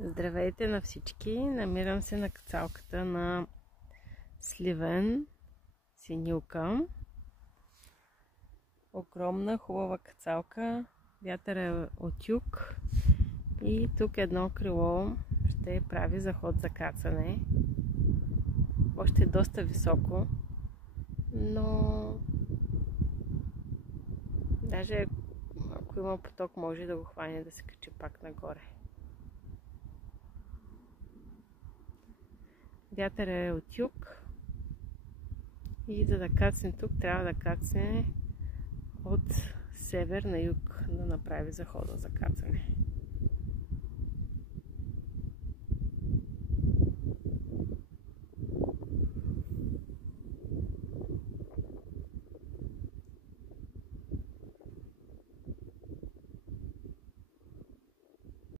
Здравейте на всички! Намирам се на кацалката на Сливен, Синилка. Огромна, хубава кацалка. Вятър е от юг и тук едно крило ще прави заход за кацане. Още е доста високо, но даже ако има поток, може да го хване да се качи пак нагоре. Вятър е от юг и за да кацне тук, трябва да кацне от север на юг, да направи захода за кацане.